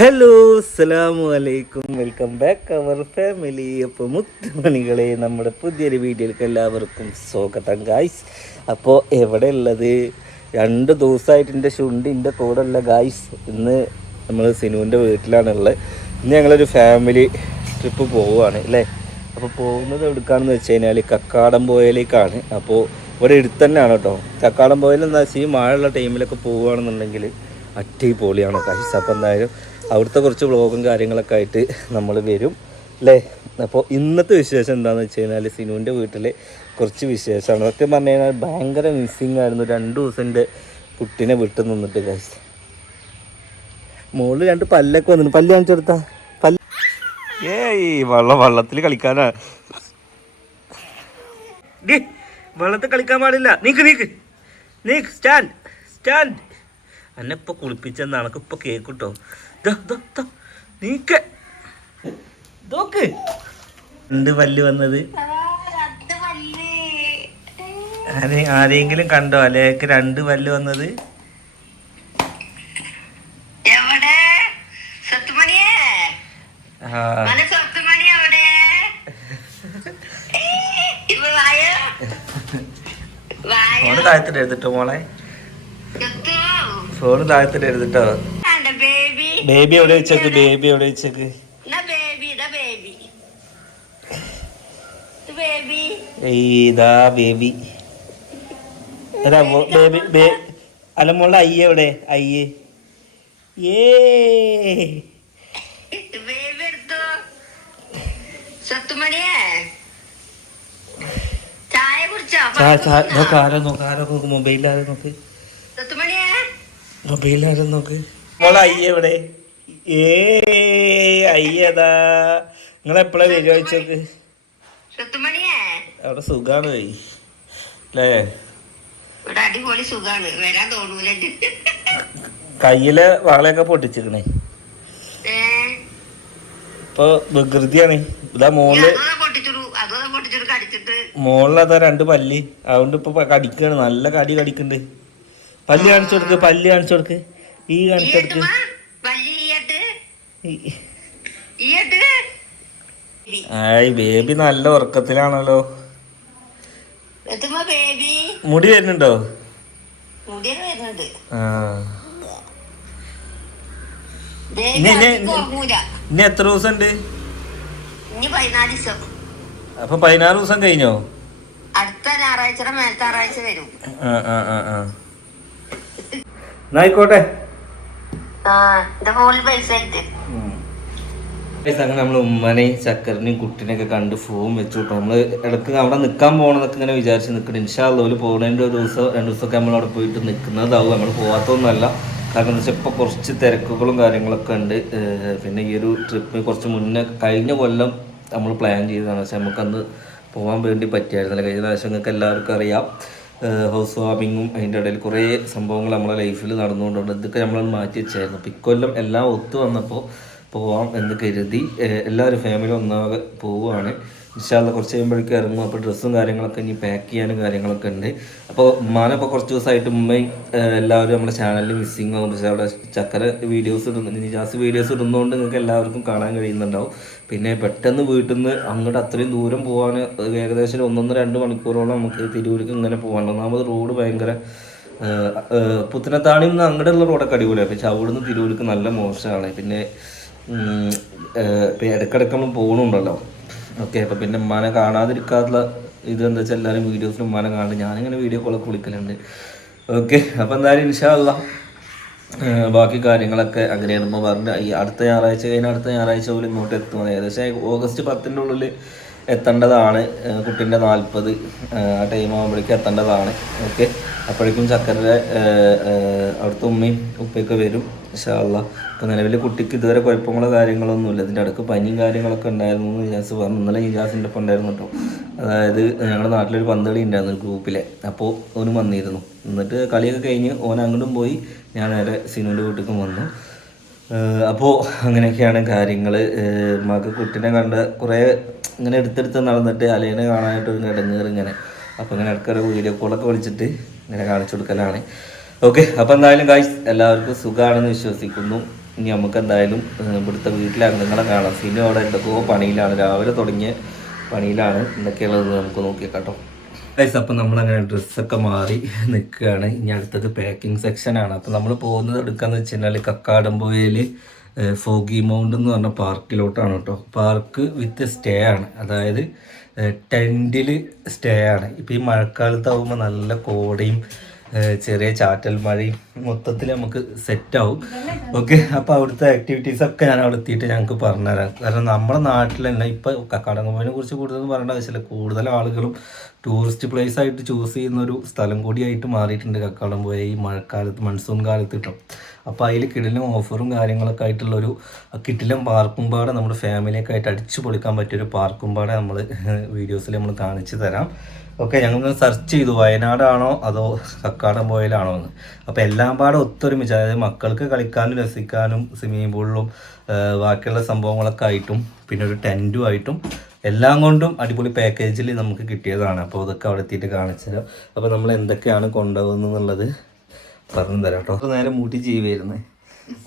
Hello അസ്സലാമു അലൈക്കും, welcome back അവർ family. അപ്പോൾ മുത്തുമണികളെ, നമ്മുടെ പുതിയൊരു വീഡിയോയിലേക്ക് എല്ലാവർക്കും സ്വാഗതം ഗായ്സ്. അപ്പോൾ എവിടെ ഉള്ളത്? 2 ദിവസമായിട്ട് എൻ്റെ ശുണ്ടിൻ്റെ കൂടെ ഉള്ള ഗായ്സ്. ഇന്ന് നമ്മൾ സിനുവിൻ്റെ വീട്ടിലാണുള്ളത്. ഇന്ന് ഞങ്ങളൊരു ഫാമിലി ട്രിപ്പ് പോവുകയാണ് അല്ലേ. അപ്പോൾ പോകുന്നത് എവിടേക്കാണെന്ന് വെച്ച് കഴിഞ്ഞാൽ കക്കാടംപോയിലേക്കാണ്. അപ്പോൾ ഇവിടെ അടുത്ത് തന്നെയാണ് കേട്ടോ. കക്കാടംപോയിൽ എന്താ വെച്ചാൽ ഈ മഴയുള്ള ടൈമിലൊക്കെ പോവുകയാണെന്നുണ്ടെങ്കിൽ അടിപൊളിയാണ് ഗായ്സ്. അപ്പോൾ എന്തായാലും അവിടുത്തെ കുറച്ച് വ്ളോഗും കാര്യങ്ങളൊക്കെ ആയിട്ട് നമ്മൾ വരും അല്ലേ. അപ്പോൾ ഇന്നത്തെ വിശേഷം എന്താണെന്ന് വെച്ച് കഴിഞ്ഞാൽ സിനുവിൻ്റെ വീട്ടിൽ കുറച്ച് വിശേഷമാണ്. സത്യം പറഞ്ഞു കഴിഞ്ഞാൽ ഭയങ്കര മിസ്സിങ് ആയിരുന്നു. 2 ദിവസം എൻ്റെ കുട്ടീനെ വിട്ട് നിന്നിട്ട് ഗൈസ്. മുകളിൽ 2 പല്ലൊക്കെ വന്നിട്ട് പല്ല് കാണിച്ചു കൊടുത്താ പല്ല്. വെള്ളത്തിൽ കളിക്കാനാ. വെള്ളത്തിൽ കളിക്കാൻ പാടില്ല. നീക്ക് സ്റ്റാൻഡ്. എന്നെ ഇപ്പോൾ കുളിപ്പിച്ചെന്ന് അനക്കിപ്പോൾ കേക്ക് കിട്ടോ. നീക്ക് നോക്ക്. 2 പല്ല് വന്നത് ആരെങ്കിലും കണ്ടോ? അല്ലേക്ക് 2 പല്ല് വന്നത്. ഫോണ് താഴത്തിട്ട് എടുത്തിട്ടോ മോളെ, ഫോണ് താഴത്തിട്ട് എടുത്തിട്ടോ. ബേബി എവിടെ വെച്ചേക്ക്? ഇതാ ബേബി. അല്ല മോളുടെ അയ്യ എവിടെ? അയ്യേ മൊബൈലാരും നോക്ക്. മോളെ അയ്യ എവിടെ? അയ്യതാ. നിങ്ങളെപ്പോഴാ വരുവാ ചോദിച്ചോക്ക്. അവിടെ സുഖാണ് പോയി അല്ലേ. കയ്യിലെ വാളയൊക്കെ പൊട്ടിച്ചിക്കണേ. ഇപ്പൊ വികൃതിയാണ്. ഇതാ മോളിലതാ 2 പല്ല്. അതുകൊണ്ട് ഇപ്പൊ കടിക്കാണ്, നല്ല കടിക്കുന്നുണ്ട്. പല്ല് കാണിച്ചു കൊടുക്ക്. ഈ കാണിച്ചെടുക്ക്. ബേബി നല്ല ഉറക്കത്തിലാണല്ലോ. മുടി വരുന്നുണ്ടോ? ഇനി എത്ര ദിവസം ഉണ്ട്? അപ്പൊ 16 ദിവസം കഴിഞ്ഞോ? അടുത്ത ഞായറാഴ്ച മേലത്തെ ഞായറാഴ്ച വരും. ആയിക്കോട്ടെ. അങ്ങനെ നമ്മൾ ഉമ്മനെയും ചക്കരനെയും കുട്ടീനെയൊക്കെ കണ്ട് ഫോം വെച്ചു കേട്ടോ. നമ്മൾ ഇടയ്ക്ക് അവിടെ നിൽക്കാൻ പോകണമെന്നൊക്കെ ഇങ്ങനെ വിചാരിച്ച് നിൽക്കണം. ഇൻഷാ അല്ലാഹ് ഓല് പോകുന്നതിൻ്റെ 2 ദിവസമൊക്കെ നമ്മൾ അവിടെ പോയിട്ട് നിൽക്കുന്നതാവും. നമ്മൾ പോകാത്തൊന്നുമല്ല. കാരണം എന്താ വെച്ചാൽ ഇപ്പോൾ കുറച്ച് തിരക്കുകളും കാര്യങ്ങളൊക്കെ ഉണ്ട്. പിന്നെ ഈ ഒരു ട്രിപ്പ് കുറച്ച് മുന്നേ കഴിഞ്ഞ കൊല്ലം നമ്മൾ പ്ലാൻ ചെയ്തതാണ്. പക്ഷെ നമുക്കന്ന് പോകാൻ വേണ്ടി പറ്റിയായിരുന്നില്ല. കഴിഞ്ഞ പ്രാവശ്യം നിങ്ങൾക്ക് എല്ലാവർക്കും അറിയാം, ഹൗസ് വാമിങ്ങും അതിൻ്റെ ഇടയിൽ കുറേ സംഭവങ്ങൾ നമ്മളെ ലൈഫിൽ നടന്നുകൊണ്ടുണ്ട്. ഇതൊക്കെ നമ്മൾ മാറ്റി വെച്ചായിരുന്നു. അപ്പോൾ ഇക്കൊല്ലം എല്ലാം ഒത്തു വന്നപ്പോൾ പോവാം എന്ന് കരുതി എല്ലാവരും ഫാമിലി ഒന്നാകെ പോവുകയാണ്. ഇൻഷാ അല്ലാഹ് കുറച്ച് കഴിയുമ്പോഴേക്കും ഇറങ്ങും. അപ്പോൾ ഡ്രസ്സും കാര്യങ്ങളൊക്കെ ഇനി പാക്ക് ചെയ്യാനും കാര്യങ്ങളൊക്കെ ഉണ്ട്. അപ്പോൾ ഉമ്മാനപ്പോൾ കുറച്ച് ദിവസമായിട്ട് ഉമ്മയും എല്ലാവരും നമ്മുടെ ചാനലിൽ മിസ്സിങ് ആകും. പക്ഷേ അവിടെ ചക്കര വീഡിയോസ് ഇടുന്നു, നിജാസ് വീഡിയോസ് ഇടുന്നതുകൊണ്ട് നിങ്ങൾക്ക് എല്ലാവർക്കും കാണാൻ കഴിയുന്നുണ്ടാവും. പിന്നെ പെട്ടെന്ന് വീട്ടിൽ നിന്ന് അങ്ങോട്ട് അത്രയും ദൂരം പോകാൻ ഏകദേശം 1-2 മണിക്കൂറോളം നമുക്ക് തിരൂർക്ക് ഇങ്ങനെ പോകാനുണ്ട്. ഒന്നാമത് റോഡ് ഭയങ്കര പുത്തനത്താണിയിൽ നിന്ന് അങ്ങോട്ടുള്ള റോഡൊക്കെ അടിപൊളിയാണ്. പക്ഷേ അവിടെ നിന്ന് തിരൂർക്ക് നല്ല മോശമാണ്. പിന്നെ ഇപ്പം ഇടയ്ക്കിടയ്ക്ക് നമ്മൾ പോകണുണ്ടല്ലോ. ഓക്കെ, അപ്പോൾ പിന്നെ ഉമ്മാനെ കാണാതിരിക്കാനുള്ള ഇതെന്താ വെച്ചാൽ എല്ലാവരും വീഡിയോസിലും ഉമ്മാനെ കാണുന്നുണ്ട്. ഞാനിങ്ങനെ വീഡിയോ കോളൊക്കെ വിളിക്കലുണ്ട്. ഓക്കെ, അപ്പോൾ എന്തായാലും ഇൻഷാ അല്ലാഹ് ബാക്കി കാര്യങ്ങളൊക്കെ അങ്ങനെയാണ്. ഉമ്മ പറഞ്ഞ ഈ അടുത്ത ഞായറാഴ്ച അടുത്ത ഞായറാഴ്ച പോലും ഇങ്ങോട്ട് എത്തുന്നത്. ഏകദേശം ഓഗസ്റ്റ് 10ൻ്റെ ഉള്ളിൽ എത്തേണ്ടതാണ്. കുട്ടീൻ്റെ 40 ആ ടൈം ആകുമ്പോഴേക്കും എത്തേണ്ടതാണ്. ഓക്കെ, അപ്പോഴേക്കും ചക്കരയുടെ അവിടുത്തെ ഉമ്മയും ഉപ്പയൊക്കെ വരും ഇൻഷാ അല്ലാഹ്. ഇപ്പോൾ നിലവിൽ കുട്ടിക്ക് ഇതുവരെ കുഴപ്പങ്ങളോ കാര്യങ്ങളൊന്നുമില്ല. ഇതിൻ്റെ ഇടയ്ക്ക് പനിയും കാര്യങ്ങളൊക്കെ ഉണ്ടായിരുന്നു എന്ന് നിജാസ് പറഞ്ഞു. ഇന്നലെ നിജാസിൻ്റെ ഒപ്പം ഉണ്ടായിരുന്നു കേട്ടോ. അതായത് ഞങ്ങളുടെ നാട്ടിലൊരു പന്തളി ഉണ്ടായിരുന്നു ഒരു ഗ്രൂപ്പിലെ. അപ്പോൾ ഓനും വന്നിരുന്നു. എന്നിട്ട് കളിയൊക്കെ കഴിഞ്ഞ് ഓൻ അങ്ങോട്ടും പോയി, ഞാൻ നേരെ സിനുവിൻ്റെ വീട്ടിലേക്കും വന്നു. അപ്പോൾ അങ്ങനെയൊക്കെയാണ് കാര്യങ്ങൾ. മകൾക്ക് കുട്ടീനെ കണ്ട കുറേ ഇങ്ങനെ എടുത്തെടുത്ത് നടന്നിട്ട് അലേനെ കാണാനായിട്ട് ഒരു ഇടങ്ങേറ് ഇങ്ങനെ. അപ്പോൾ ഇങ്ങനെ ഇടയ്ക്കൊരു വീഡിയോ കോളൊക്കെ വിളിച്ചിട്ട് ഇങ്ങനെ കാണിച്ചു കൊടുക്കലാണ്. ഓക്കെ, അപ്പോൾ എന്തായാലും ഗായ്സ് എല്ലാവർക്കും സുഖമാണെന്ന് വിശ്വസിക്കുന്നു. ഇനി നമുക്ക് എന്തായാലും ഇവിടുത്തെ വീട്ടിലെ അംഗങ്ങളെ കാണാം. സിനു അവിടെ എന്തൊക്കെയോ പണിയിലാണ്, രാവിലെ തുടങ്ങിയ പണിയിലാണ്. എന്തൊക്കെയുള്ളത് നമുക്ക് നോക്കിയാൽ കേട്ടോ ഗൈസ്. അപ്പം നമ്മളങ്ങനെ ഡ്രസ്സൊക്കെ മാറി നിൽക്കുകയാണ്. ഇനി അടുത്തത് പാക്കിംഗ് സെക്ഷനാണ്. അപ്പം നമ്മൾ പോകുന്നത് എടുക്കാന്ന് വെച്ച് കഴിഞ്ഞാൽ കക്കാടംപുഴയിൽ ഫോഗി മൗണ്ട് എന്ന് പറഞ്ഞ പാർക്കിലോട്ടാണ് കേട്ടോ. പാർക്ക് വിത്ത് സ്റ്റേ ആണ്, അതായത് ടെൻറ്റിൽ സ്റ്റേ ആണ്. ഇപ്പം ഈ മഴക്കാലത്താവുമ്പോൾ നല്ല കോടയും ചെറിയ ചാറ്റൽ മഴയും മൊത്തത്തിൽ നമുക്ക് സെറ്റാവും. ഓക്കെ, അപ്പോൾ അവിടുത്തെ ആക്ടിവിറ്റീസൊക്കെ ഞാൻ അവിടെ എത്തിയിട്ട് ഞങ്ങൾക്ക് പറഞ്ഞുതരാം. കാരണം നമ്മുടെ നാട്ടിൽ തന്നെ ഇപ്പോൾ കക്കാടംപുഴയെ കുറിച്ച് കൂടുതൽ പറയേണ്ട ആവശ്യമില്ല. കൂടുതൽ ആളുകളും ടൂറിസ്റ്റ് പ്ലേസ് ആയിട്ട് ചൂസ് ചെയ്യുന്ന ഒരു സ്ഥലം കൂടിയായിട്ട് മാറിയിട്ടുണ്ട് കക്കാടംപുഴ ഈ മഴക്കാലത്ത്, മൺസൂൺ കാലത്ത് കിട്ടും. അപ്പോൾ അതിൽ കിടിലും ഓഫറും കാര്യങ്ങളൊക്കെ ആയിട്ടുള്ളൊരു കിടിലം പാർക്കും പാടെ നമ്മുടെ ഫാമിലിയൊക്കെ ആയിട്ട് അടിച്ചു പൊളിക്കാൻ പറ്റിയൊരു പാർക്കും പാടെ നമ്മൾ വീഡിയോസിൽ നമ്മൾ കാണിച്ചു തരാം. ഓക്കെ, ഞങ്ങൾ സെർച്ച് ചെയ്തു വയനാടാണോ അതോ കക്കാടംപുഴയിലാണോ എന്ന്. അപ്പോൾ എല്ലാം പാടെ ഒത്തൊരുമിച്ച്, അതായത് മക്കൾക്ക് കളിക്കാനും രസിക്കാനും സ്വിമ്മിംഗ് പൂളിലും ബാക്കിയുള്ള സംഭവങ്ങളൊക്കെ ആയിട്ടും പിന്നെ ഒരു ടെൻറ്റും ആയിട്ടും എല്ലാം കൊണ്ടും അടിപൊളി പാക്കേജിൽ നമുക്ക് കിട്ടിയതാണ്. അപ്പോൾ അതൊക്കെ അവിടെ എത്തിയിട്ട് കാണിച്ചു തരാം. അപ്പോൾ നമ്മൾ എന്തൊക്കെയാണ് കൊണ്ടുപോകുന്നത് പറഞ്ഞു തരാം കേട്ടോ. നേരെ മുടി ജീവായിരുന്നു,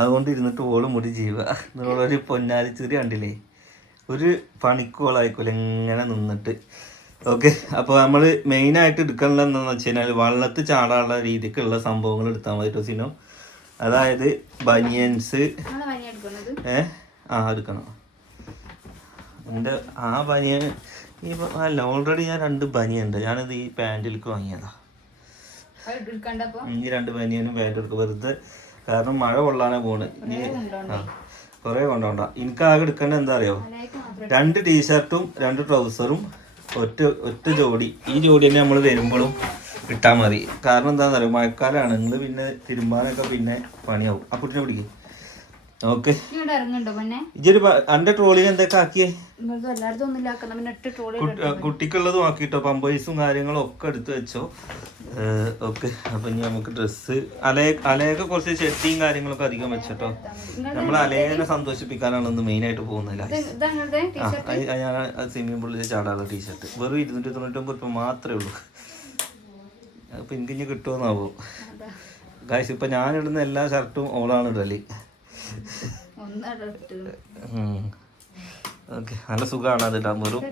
അതുകൊണ്ട് ഇരുന്നിട്ട് ഓള് മുടി ജീവ എന്നുള്ളൊരു പൊന്നാരിച്ചെറി കണ്ടില്ലേ, ഒരു പണിക്കോളായിക്കോലെ ഇങ്ങനെ നിന്നിട്ട്. ഓക്കെ, അപ്പോൾ നമ്മൾ മെയിനായിട്ട് എടുക്കേണ്ടത് എന്താണെന്ന് വെച്ച് കഴിഞ്ഞാൽ വള്ളത്ത് ചാടാനുള്ള രീതിക്കുള്ള സംഭവങ്ങൾ എടുത്താൽ മതി ടോസിനോ. അതായത് ബനിയൻസ് എടുക്കണം. എൻ്റെ ആ ബനിയൻ ഈ അല്ല, ഓൾറെഡി ഞാൻ 2 ബനിയുണ്ട്. ഞാനത് ഈ പാൻറ്റിലേക്ക് വാങ്ങിയതാ. ഈ 2 ബനിയനും പാൻറ്റും എടുക്കുക വെറുതെ, കാരണം മഴ കൊള്ളാനേ പോണ്. കുറേ കൊണ്ടോണ്ട. എനിക്ക് ആകെ എടുക്കേണ്ടത് എന്താ അറിയോ, 2 ടീഷർട്ടും 2 ട്രൗസറും ഒറ്റ ജോഡി. ഈ ജോഡി തന്നെ നമ്മൾ വരുമ്പോഴും ഇട്ടാൽ മതി. കാരണം എന്താണെന്ന് അറിയോ, മഴക്കാലമാണ്. നിങ്ങൾ പിന്നെ തിരുമ്പാനൊക്കെ പിന്നെ പണിയാവും. ആ കുട്ടിനെ പിടിക്കും. ഓക്കെ, ഇതൊരു എൻ്റെ ട്രോളിയിൽ എന്തൊക്കെ ആക്കിയേ, കുട്ടിക്കുള്ളതും ആക്കിട്ടോ, പമ്പേഴ്സും കാര്യങ്ങളും ഒക്കെ എടുത്ത് വെച്ചോ. ഓക്കെ, അപ്പം ഇനി നമുക്ക് ഡ്രസ്സ് അലയൊക്കെ കുറച്ച് ചെട്ടിയും കാര്യങ്ങളൊക്കെ അധികം വെച്ചോ. നമ്മൾ അലയെ സന്തോഷിപ്പിക്കാനാണ് ഒന്ന് മെയിനായിട്ട് പോകുന്നില്ല. ഞാൻ സ്വിമ്മിംഗ് പൂളിൽ ചാടാനുള്ള ടീഷർട്ട് വെറും 299 രൂപ മാത്രമേ ഉള്ളൂ. അപ്പം എനിക്ക് ഇനി കിട്ടുമെന്നാവോ ഗായ്സ്. ഇപ്പം ഞാനിടുന്ന എല്ലാ ഷർട്ടും ഓളാണ് ഇടല്. ഓക്കെ, നല്ല സുഖമാണ് അത് ഇടാൻ. വെറും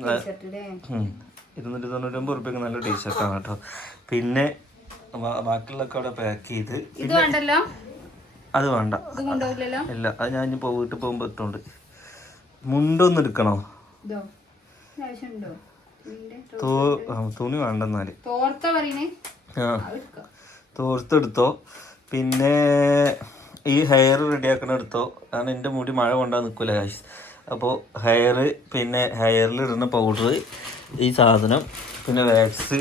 299 രൂപയ്ക്ക് നല്ല ടീഷർട്ടാണ് കേട്ടോ. പിന്നെ ബാക്കിയുള്ളൊക്കെ അവിടെ പാക്ക് ചെയ്ത്, അത് വേണ്ട, ഇല്ല, അത് ഞാൻ ഇനി വീട്ടിൽ പോകുമ്പോൾ എത്തുണ്ട്. മുണ്ടൊന്നും എടുക്കണോ? തുണി വേണ്ടെന്നാല് തോർത്തെടുത്തോ. പിന്നെ ഈ ഹെയർ റെഡിയാക്കണ എടുത്തോ, കാരണം എൻ്റെ മുടി മഴ കൊണ്ടാൽ നിൽക്കില്ല ഗൈസ്. അപ്പോൾ ഹെയർ, പിന്നെ ഹെയറിൽ ഇടുന്ന പൗഡർ, ഈ സാധനം, പിന്നെ വാക്സ്,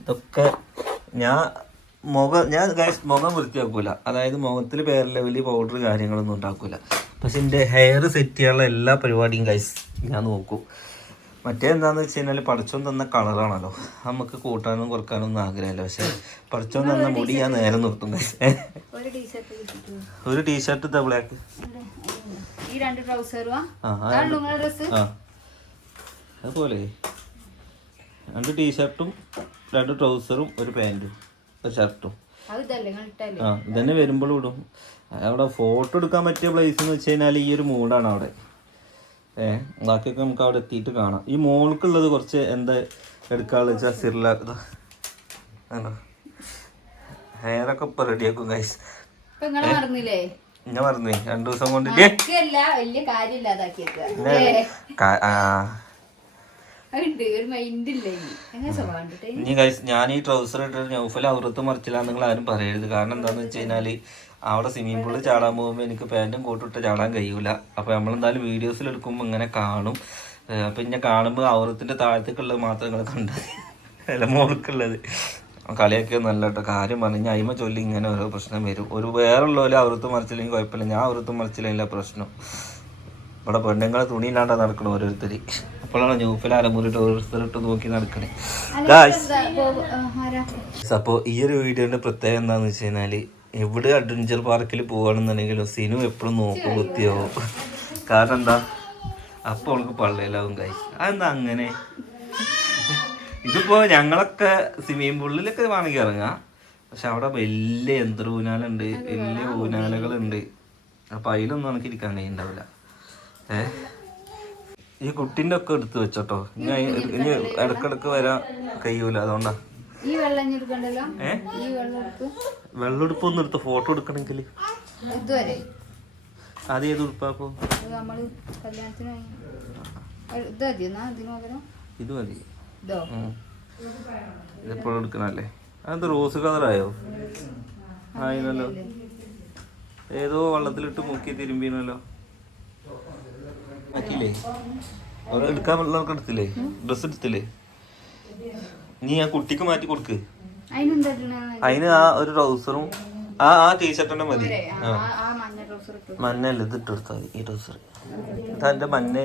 ഇതൊക്കെ ഞാൻ ഗൈസ് മുഖം വൃത്തിയാക്കൂല. അതായത് മുഖത്തിൽ പേര് ലെവല് പൗഡർ കാര്യങ്ങളൊന്നും ഉണ്ടാക്കൂല. പക്ഷെ എൻ്റെ ഹെയർ സെറ്റ് ചെയ്യാനുള്ള എല്ലാ പരിപാടിയും ഗൈസ് ഞാൻ നോക്കും. മറ്റേ എന്താണെന്ന് വെച്ച് കഴിഞ്ഞാൽ പടച്ചോൻ തന്ന കളറാണല്ലോ, നമുക്ക് കൂട്ടാനും കുറക്കാനും ഒന്നും ആഗ്രഹമില്ല. പക്ഷെ പടച്ചോൻ തന്ന മുടി ഞാൻ നേരെ നിർത്തും ഗൈസ്. ഒരു ടീഷർട്ട് ബ്ലാക്ക്, അതുപോലെ 2 ടീഷർട്ടും 2 ട്രൗസറും 1 പാൻറ്റും 1 ഷർട്ടും. ഇതന്നെ വരുമ്പോഴും ഇടും. അവിടെ ഫോട്ടോ എടുക്കാൻ പറ്റിയ പ്ലേസ് എന്ന് വെച്ച് കഴിഞ്ഞാൽ ഈ ഒരു മൂടാണ് അവിടെ. ബാക്കിയൊക്കെ നമുക്ക് അവിടെ എത്തിയിട്ട് കാണാം. ഈ മോൾക്കുള്ളത് കുറച്ച് എന്താ എടുക്കാനുള്ള വെച്ചാൽ സിറില ഹെയറൊക്കെ ഇപ്പൊ റെഡിയാക്കും ഗൈസ്. ഞാൻ പറഞ്ഞു 2 ദിവസം കൊണ്ട് ഇനി ഗൈസ്, ഞാൻ ഈ ട്രൗസർ ഇട്ടിട്ട് നൗഫൽ ഔറത്ത് മറിച്ചില്ല നിങ്ങൾ ആരും പറയരുത്. കാരണം എന്താണെന്ന് വെച്ച് കഴിഞ്ഞാൽ അവിടെ സ്വിമ്മിംഗ് പൂളിൽ ചാടാൻ പോകുമ്പോൾ എനിക്ക് പാൻറ്റും കോട്ടും ഇട്ട് ചാടാൻ കഴിയൂല. അപ്പോൾ നമ്മളെന്തായാലും വീഡിയോസിൽ എടുക്കുമ്പോൾ ഇങ്ങനെ കാണും. അപ്പം ഇങ്ങനെ കാണുമ്പോൾ ഔറത്തിൻ്റെ താഴത്തേക്കുള്ളത് മാത്രം നിങ്ങൾ കണ്ടാൽ അല്ല മോൾക്കുള്ളത് കളിയൊക്കെ നല്ല കേട്ടോ. കാര്യം പറഞ്ഞു അയിമ ചൊല്ലി ഇങ്ങനെ ഓരോ പ്രശ്നം വരും. ഒരു വേറുള്ളവരെ ഔറത്ത് മറിച്ചില്ലെങ്കിൽ കുഴപ്പമില്ല, ഞാൻ ഔറത്ത് മറിച്ചില്ല പ്രശ്നം. ഇവിടെ പെണ്ണുങ്ങളെ തുണിയില്ലാണ്ടാ നടക്കണം ഓരോരുത്തർ. അപ്പോഴാണ് ന്യൂഫിൽ അരമുറിട്ട് ഓരോരുത്തരിട്ട് നോക്കി നടക്കണേ. അപ്പോൾ ഈ ഒരു വീഡിയോൻ്റെ പ്രത്യേകത എന്താണെന്ന് വെച്ച് കഴിഞ്ഞാൽ, എവിടെ അഡ്വഞ്ചർ പാർക്കിൽ പോകുകയാണെന്നുണ്ടെങ്കിലും സിനു എപ്പോഴും നോക്കും കുത്തിയാവും. കാരണം എന്താ, അപ്പോൾ അവൾക്ക് പള്ളയിലാവും ഗൈസ്. അതെന്താ അങ്ങനെ? ഇതിപ്പോൾ ഞങ്ങളൊക്കെ സ്വിമ്മിംഗ് പൂളിലൊക്കെ വേണമെങ്കിൽ ഇറങ്ങാം. പക്ഷെ അവിടെ വലിയ ഊനാലുണ്ട്, വലിയ ഊനാലകളുണ്ട്. അപ്പം അതിലൊന്നും എനിക്ക് ഇരിക്കാൻ കഴിയുണ്ടാവില്ല. ഈ കുട്ടീൻ്റെ ഒക്കെ എടുത്ത് വെച്ചോട്ടോ. ഇനി ഇടക്കിടക്ക് വരാൻ കഴിയൂല, അതുകൊണ്ടാ. വെള്ളമെടുപ്പ് ഒന്ന് എടുത്ത് ഫോട്ടോ എടുക്കണമെങ്കിൽ അത് ഏത് ഉടുപ്പാപ്പോ? ഇത് മതി. ഇതെപ്പോഴും എടുക്കണല്ലേ? അത് റോസ് കളറായോ? ആയില്ലല്ലോ, ഏതോ വെള്ളത്തിലിട്ട് മുക്കി തിരുമ്പീനല്ലോ. ആക്കിയില്ലേ? അവിടെ എടുക്കാൻ വെള്ളമൊക്കെ എടുത്തില്ലേ? ഡ്രസ്സ് എടുത്തില്ലേ? നീ ആ കുട്ടിക്ക് മാറ്റി കൊടുക്ക്. അതിന് ആ ഒരു ട്രൗസറും ആ ടീഷർട്ട് മതി. മഞ്ഞല്ല, ഇത് ഇട്ട് കൊടുത്താൽ മതി. ഈ ട്രൗസർ ഇതാ മഞ്ഞ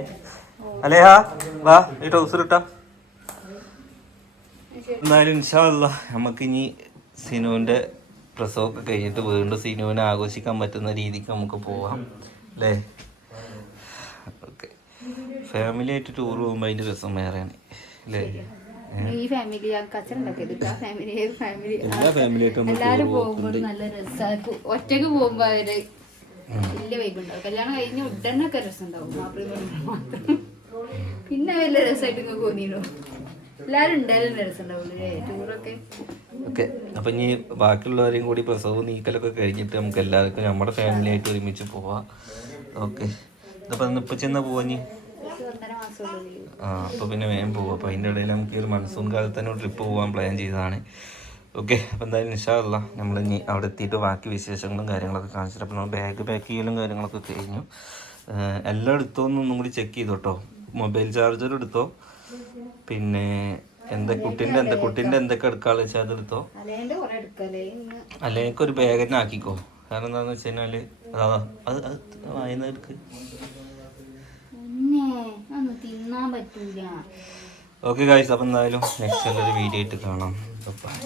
അല്ലേ? വാ, ഈ ട്രൗസർ ഇട്ടാ. എന്നാലും ഇൻഷാ അല്ലാഹ് നമുക്കിനി സിനുവിൻ്റെ പ്രസവമൊക്കെ കഴിഞ്ഞിട്ട് വീണ്ടും സിനുവിനെ ആഘോഷിക്കാൻ പറ്റുന്ന രീതിക്ക് നമുക്ക് പോവാം അല്ലേ? ഓക്കെ. ഫാമിലി ആയിട്ട് ടൂർ പോകുമ്പോൾ അതിൻ്റെ രസം വേറെയാണ് അല്ലേ? എല്ലാ ഫാമിലിയായിട്ടും എല്ലാവരും പോകുമ്പോൾ നല്ല രസമായിരിക്കും. ഒറ്റക്ക് പോകുമ്പോൾ അവര് വലിയ വൈബുണ്ടാവും. കല്യാണം കഴിഞ്ഞ ഉടനൊക്കെ രസം ഉണ്ടാവും, മാത്രം. പിന്നെ വലിയ രസമായിട്ട് ഇങ്ങനെ തോന്നിയില്ലോ. എല്ലാവരും ഉണ്ടായാലും രസം ഉണ്ടാവുള്ളൂ ടൂറൊക്കെ. ഓക്കെ. അപ്പം ഇനി ബാക്കിയുള്ളവരെയും കൂടി പ്രസവവും നീക്കലൊക്കെ കഴിഞ്ഞിട്ട് നമുക്ക് എല്ലാവർക്കും നമ്മുടെ ഫാമിലി ആയിട്ട് ഒരുമിച്ച് പോവാം. ഓക്കെ. ഇതപ്പം ഇപ്പം ചെന്നാ പോവാ നീ? അപ്പോൾ പിന്നെ വേഗം പോകും. അപ്പോൾ അതിൻ്റെ ഇടയിൽ നമുക്ക് ഒരു മൺസൂൺ കാലത്ത് തന്നെ ട്രിപ്പ് പോകാൻ പ്ലാൻ ചെയ്തതാണ്. ഓക്കെ. അപ്പോൾ എന്തായാലും ഇൻഷാ അല്ലാഹ് നമ്മൾ ഇനി അവിടെ എത്തിയിട്ട് ബാക്കി വിശേഷങ്ങളും കാര്യങ്ങളൊക്കെ കാണിച്ചിട്ട് അപ്പോൾ നമ്മൾ ബാഗ് പാക്ക് ചെയ്യലും കാര്യങ്ങളൊക്കെ കഴിഞ്ഞു. എല്ലാം എടുത്തോന്നൊന്നും കൂടി ചെക്ക് ചെയ്തോട്ടോ. മൊബൈൽ ചാർജർ എടുത്തോ, പിന്നെ കുട്ടീൻ്റെ എന്തൊക്കെ എടുക്കാന്ന് വെച്ചാൽ അതെടുത്തോ. അല്ലെങ്കിൽ ഒരു ബാഗ് തന്നെ ആക്കിക്കോ. കാരണം എന്താണെന്ന് വെച്ച് കഴിഞ്ഞാൽ അത് വായന എടുക്ക്. ഓക്കെ ഗായ്സ്, അപ്പം എന്തായാലും നെക്സ്റ്റ് ഒരു വീഡിയോ ആയിട്ട് കാണാം.